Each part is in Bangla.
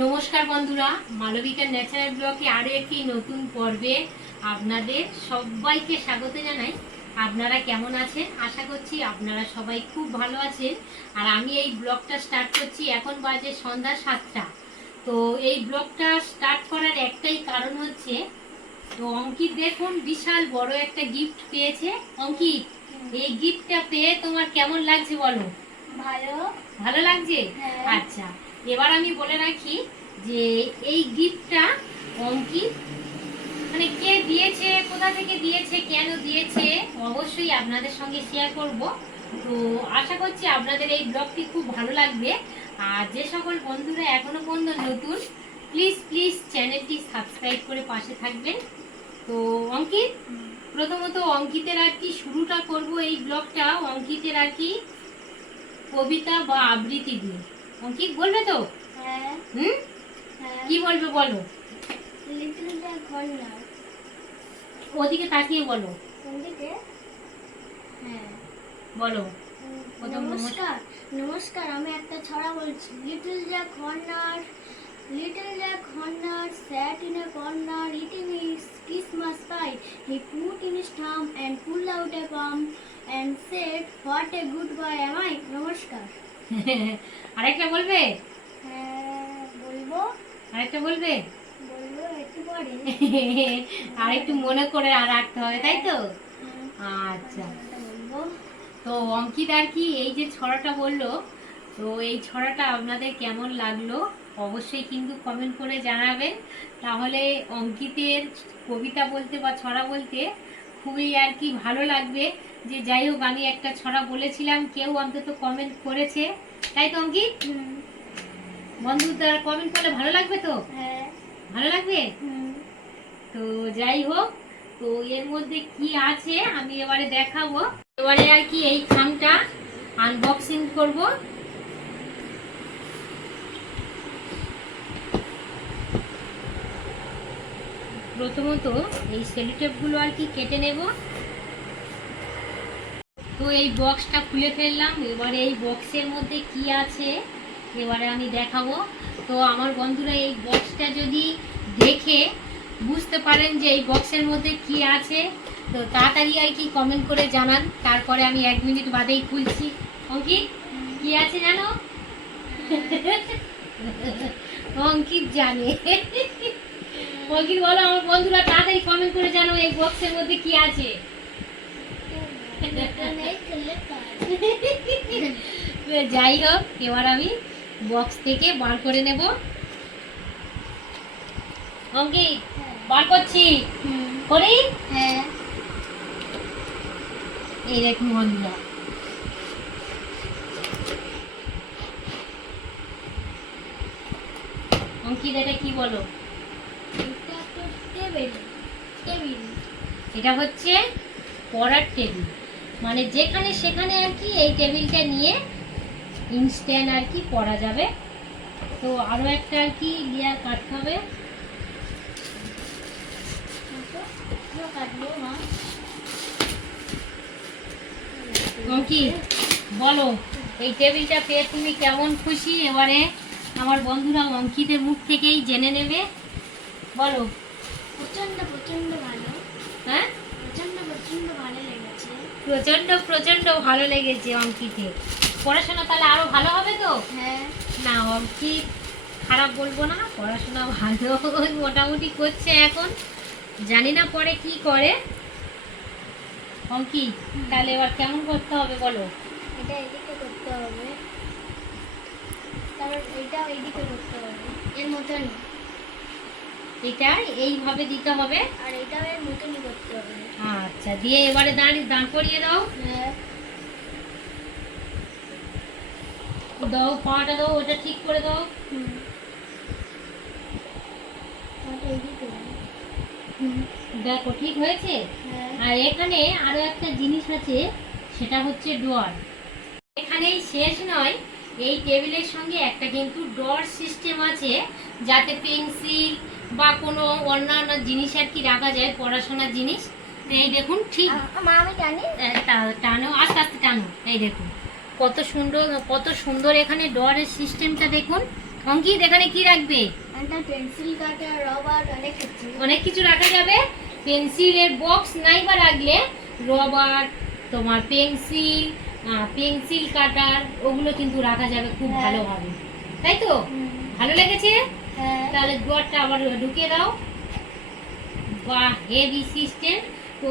নমস্কার বন্ধুরা, মালবিকা ন্যাচারাল ব্লগে আরও একটি নতুন পর্বে আপনাদের সবাইকে স্বাগত জানাই। আপনারা কেমন আছেন? আশা করছি আপনারা সবাই খুব ভালো আছেন। আর আমি এই ব্লগটা স্টার্ট করছি, এখন বাজে সন্ধ্যা 7টা। তো এই ব্লগটা স্টার্ট করার একটাই কারণ হচ্ছে, তো অঙ্কিত দেখুন বিশাল বড় একটা গিফট পেয়েছে। অঙ্কিত, এই গিফটটা পেয়ে তোমার কেমন লাগছে বলো? ভালো। ভালো লাগছে? হ্যাঁ। আচ্ছা, এবার আমি বলে রাখি যে এই গিফটটা অঙ্কিত মানে কে দিয়েছে, কোথা থেকে দিয়েছে, কেন দিয়েছে অবশ্যই আপনাদের সঙ্গে শেয়ার করব। তো আশা করছি আপনাদের এই ব্লগটি খুব ভালো লাগবে। আর যে সকল বন্ধুরা এখনো পর্যন্ত নতুন, প্লিজ প্লিজ চ্যানেলটি সাবস্ক্রাইব করে পাশে থাকবেন। তো অঙ্কিত, প্রথমত অঙ্কিতের আর কি শুরুটা করব এই ব্লগটা অঙ্কিতের আর কি কবিতা বা আবৃত্তি দিয়ে। অঙ্কিত বলবে তো? হ্যাঁ। হুম, হ্যাঁ। কি বলবে বলো? Little the corner. ওদিকে তাকিয়ে বলো। ওদিকে। হ্যাঁ। বলো। প্রথম নমস্কার। নমস্কার, আমি একটা ছড়া বলছি। Little the corner, little the corner sat in a corner eating his Christmas pie. He put in his thumb and pulled out a palm and said, "What a good boy am I." নমস্কার। আরেকটা বলবে? হ্যাঁ, বলবো। আরেকটা বলবে? বলবো একটু পরে। আর একটু মনে করে আর রাখতে হবে, তাই তো? হ্যাঁ। আচ্ছা, বলবো। তো অঙ্কিত আর কি এই যে ছড়াটা বললো, তো এই ছড়াটা আপনাদের কেমন লাগলো অবশ্যই কিন্তু কমেন্ট করে জানাবেন। তাহলে অঙ্কিতের কবিতা বলতে বা ছড়া বলতে খুবই আর কি ভালো লাগবে। যে যাই হোক, আমি একটা ছড়া বলেছিলাম, কেউ অন্তত কমেন্ট করেছে, তাই তো অঙ্কিত? বন্ধুরা কমেন্ট করলে ভালো লাগবে তো? হ্যাঁ। ভালো লাগবে। তো যাই হোক, তো এর মধ্যে কি আছে আমি এবারে দেখাবো। এবারে আর কি এই খামটা আনবক্সিং করব। প্রথমত এই সেলোটেপগুলো আর কি কেটে নেব। তো এই বক্সটা খুলে ফেললাম। এবারে এই বক্সের মধ্যে কি আছে এবারে আমি দেখাবো। তো আমার বন্ধুরা এই বক্সটা যদি দেখে বুঝতে পারেন যে এই বক্সের মধ্যে কি আছে, তো তাড়াতাড়ি আর কি কমেন্ট করে জানান। তারপরে আমি 1 মিনিট বাদেই খুলছি। অঙ্কিত, কি আছে জানো? অঙ্কিত জানে। অঙ্কিত বলো, আমার বন্ধুরা তাড়াতাড়ি কমেন্ট করে জানো এই বক্সের মধ্যে কি আছে। যাই হোক, এবার আমি বক্স থেকে বার করে নেব। অঙ্কিত, বার করছি। করি? হ্যাঁ। এই দেখুন বন্ধুরা, অঙ্কিত এটা কি বলো? এটা হচ্ছে পড়ার টেবিল, মানে যেখানে সেখানে আর কি এই টেবিলটা নিয়ে ইনস্ট্যান্ট আর কি পড়া যাবে। তো আরো একটা আর কি লেয়ার কাটতে হবে। অঙ্কিত বলো, এই টেবিলটা পেয়ে তুমি কেমন খুশি? এবারে আমার বন্ধুরা অঙ্কিতের মুখ থেকেই জেনে নেবে। বলো। প্রচন্ড প্রচন্ড ভালো। হ্যাঁ, প্রচন্ড প্রচন্ড ভালো লেগেছে। প্রচন্ড প্রচন্ড ভালো লেগেছে অঙ্কিতে। পড়াশোনা তাহলে আরো ভালো হবে তো? হ্যাঁ। না, অঙ্কিত খারাপ বলবো না, পড়াশোনা ভালো মোটামুটি করছে এখন, জানি না পরে কি করে। অঙ্কিত তাহলে এবার কেমন করতে হবে বলো? এটা এদিকে করতে হবে, তারপর এটাও এদিকে করতে হবে, এর মতনই। এটা এইভাবে দিতে হবে, আর এটাও এর মতনই করতে হবে। আচ্ছা, দিয়ে এবারে দাঁড় করিয়ে দাও। হ্যাঁ। দাও, পাটা দাও, ওটা ঠিক করে দাও। ওটা এদিকে হবে। দেখো ঠিক হয়েছে। হ্যাঁ। আর এখানে আরো একটা জিনিস আছে, সেটা হচ্ছে ডোয়ার। এখানেই শেষ নয়, এই টেবিলের সঙ্গে একটা কিন্তু ড্রয়ার সিস্টেম আছে, যাতে পেন্সিল বা কোনো অন্যান্য জিনিস আর কি রাখা যায়, পড়াশোনার জিনিস। এই দেখুন, ঠিক মা আমি জানি। টানো, আস্তে আস্তে টানো। এই দেখুন কত সুন্দর, কত সুন্দর এখানে ড্রয়ারের সিস্টেমটা দেখুন। অঙ্কিত এখানে কি রাখবে? একটা পেন্সিল কাটার, রবার, অনেক কিছু রাখা যাবে। পেন্সিলের বক্স নাই বা রাখলে রবার, তোমার পেন্সিল, পেন্সিল কাটার ওগুলো কিন্তু রাখা যাবে খুব হ্যাঁ। ভালোভাবে, তাই তো? ভালো লেগেছে? হ্যাঁ। তাহলে ডোরটা আবার ঢুকিয়ে দাও। বাহ, হেভি সিস্টেম। তো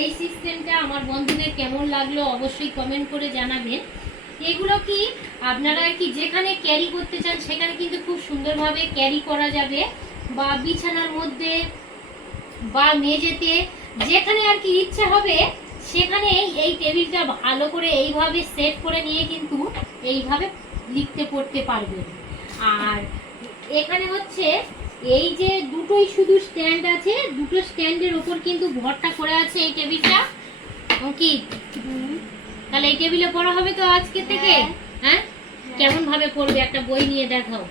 এই সিস্টেমটা আমার বন্ধুদের কেমন লাগলো অবশ্যই কমেন্ট করে জানাবেন। এগুলো কি আপনারা কি যেখানে ক্যারি করতে চান সেখানে কিন্তু খুব সুন্দরভাবে ক্যারি করা যাবে, বা বিছানার মধ্যে বা মেঝেতে যেখানে আর কি ইচ্ছে হবে সেখানে এই টেবিলটা ভালো করে এইভাবে সেট করে নিয়ে কিন্তু এইভাবে লিখতে পড়তে পারবেন। আর এখানে হচ্ছে এই যে দুটোই শুধু স্ট্যান্ড আছে, দুটো স্ট্যান্ডের উপর কিন্তু ভরটা করে আছে এই টেবিলটা। কি তাহলে এই টেবিলে পড়া হবে তো আজকে থেকে? হ্যাঁ, কেমন ভাবে পড়বে একটা বই নিয়ে দেখাও।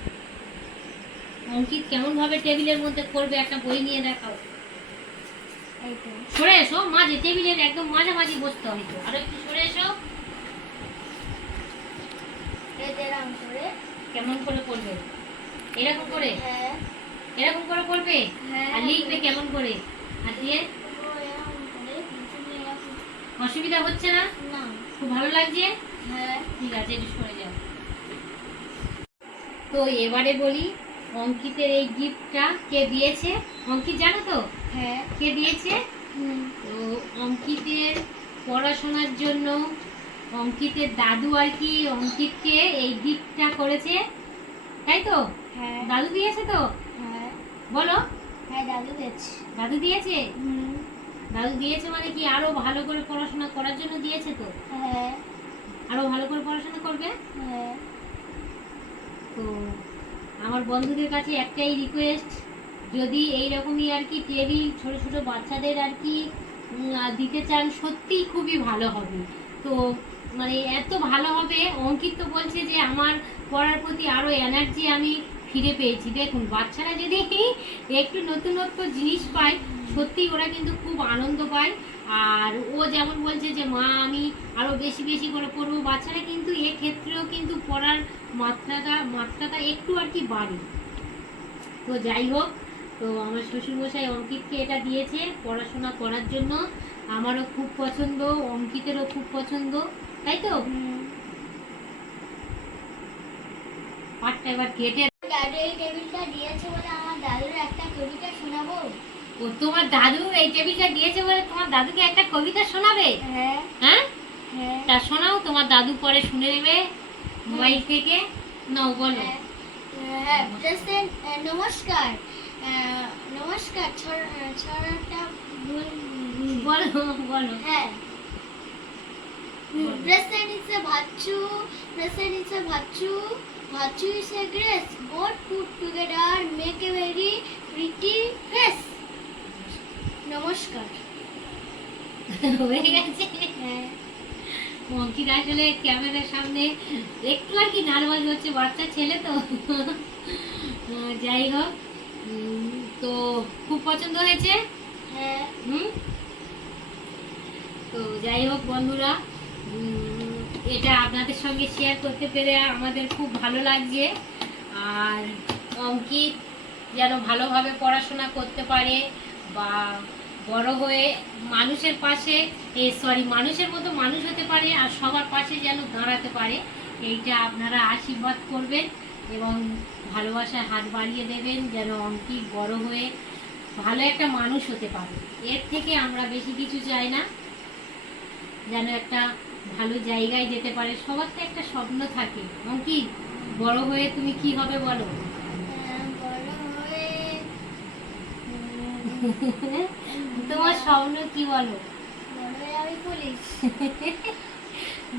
অঙ্কিত কেমন ভাবে টেবিলের মধ্যে পড়বে একটা বই নিয়ে দেখাও। সরে এসো, মাঝে টেবিলের একদম মাঝামাঝি বসতে হবে তো, আরো একটু সরে এসো। কেমন করে পড়বে? এরকম করে? এরকম করে পড়বে? আর লিখবে কেমন করে? আর দিয়ে অসুবিধা হচ্ছে না? খুব ভালো লাগছে? ঠিক আছে, একটু সরে যাও। তো এবারে বলি, অঙ্কিতের এই গিফটটা কে দিয়েছে? অঙ্কিত জানো তো কে দিয়েছে? তো অঙ্কিতের পড়াশোনার জন্য অঙ্কিতের দাদু আর কি অঙ্কিতকে এই গিফটটা করেছে, তাই তো? দাদু দিয়েছে তো? বলো। দাদু দিয়েছে। দাদু দিয়েছে? দাদু দিয়েছে মানে কি আরো ভালো করে পড়াশোনা করার জন্য দিয়েছে তো? আরো ভালো করে পড়াশোনা করবে। তো আমার বন্ধুদের কাছে একটাই রিকোয়েস্ট, যদি এইরকমই আর কি টেবিল ছোট ছোট বাচ্চাদের আর কি দিতে চান, সত্যিই খুবই ভালো হবে। তো মানে এত ভালো হবে, অঙ্কিত তো বলছে যে আমার পড়ার প্রতি আরো এনার্জি আমি ফিরে পেয়েছি। দেখুন, বাচ্চারা যদি একটু নতুনত্ব জিনিস পায় সত্যি ওরা কিন্তু খুব আনন্দ পায়। আর ও যেমন বলছে যে মা আমি আরো বেশি বেশি করে পড়বো, বাচ্চারা কিন্তু এক্ষেত্রেও কিন্তু পড়ার মাত্রাটা একটু আর কি বাড়ে। তো যাই হোক, তো আমার শ্বশুরমশাই অঙ্কিতকে এটা দিয়েছে পড়াশোনা করার জন্য। আমারও খুব পছন্দ, অঙ্কিতেরও খুব পছন্দ, তাই তো? পাটটা এবার কেটে। দাদু এই টেবিলটা দিয়েছে বলে আমার দাদুর একটা কবিতা শোনাবো। ও, তোমার দাদু এই টেবিলটা দিয়েছে বলে তোমার দাদুকে একটা কবিতা শোনাবে? হ্যাঁ, তা শোনাও, তোমার দাদু পরে শুনে নেবে মোবাইল থেকে। নাও বলো। নমস্কার। নমস্কার ছড়াটা বলো বলো। Present is a bhachu, present is a bhachu, bhachu is a grace. Both put together make a very pretty face. নমস্কার। হয়ে গেছে। অঙ্কিত আসলে ক্যামেরার সামনে একটু আর কি নার্ভাস হচ্ছে, বাচ্চা ছেলে তো। যাই হোক, তো খুব পছন্দ হয়েছে। তো যাই হোক বন্ধুরা, এটা আপনাদের সঙ্গে শেয়ার করতে পেরে আমাদের খুব ভালো লাগছে। আর অঙ্কিত যেন ভালোভাবে পড়াশোনা করতে পারে, বা বড় হয়ে মানুষের পাশে মানুষের মতো মানুষ হতে পারে, আর সবার পাশে যেন দাঁড়াতে পারে, এইটা আপনারা আশীর্বাদ করবেন এবং ভালোবাসার হাত বাড়িয়ে দেবেন, যেন অঙ্কিত বড় হয়ে ভালো একটা মানুষ হতে পারে। এর থেকে আমরা বেশি কিছু চাই না, যেন একটা ভালো জায়গায় যেতে পারে। সবার তো একটা স্বপ্ন থাকে। অঙ্কিত, বড় হয়ে তুমি কি হবে বলো? তোমার স্বপ্ন কি বলো?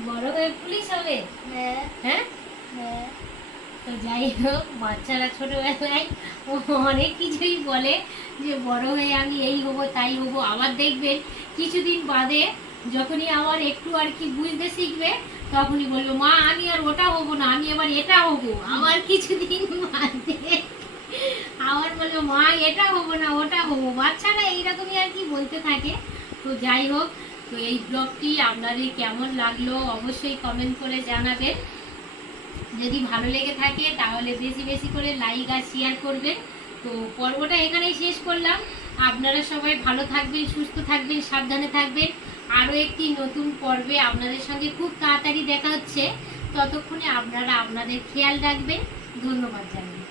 বড় হয়ে পুলিশ হবে? হ্যাঁ। তো যাই হোক, বাচ্চারা ছোটবেলায় অনেক কিছুই বলে যে বড় হয়ে আমি এই হবো তাই হবো, আবার দেখবেন কিছুদিন বাদে যখনই আবার একটু আর কি বুঝতে শিখবে তখনই বলবো মা আমি আর ওটা হবো না, আমি এবার এটা হবো। আবার কিছুদিন বাদে আবার বলবো মা এটা হবো না ওটা হবো। বাচ্চারা এইরকমই আর কি বলতে থাকে। তো যাই হোক, তো এই ব্লগটি আপনাদের কেমন লাগলো অবশ্যই কমেন্ট করে জানাবেন। যদি ভালো লেগে থাকে তাহলে বেশি বেশি করে লাইক আর শেয়ার করবেন। তো পর্বটা এখানেই শেষ করলাম। আপনারা সবাই ভালো থাকবেন, সুস্থ থাকবেন, সাবধানে থাকবেন। আরও একটি নতুন পর্বে আপনাদের সঙ্গে খুব তাড়াতাড়ি দেখা হচ্ছে। ততক্ষণে আপনারা আপনাদের খেয়াল রাখবেন। ধন্যবাদ জানাই।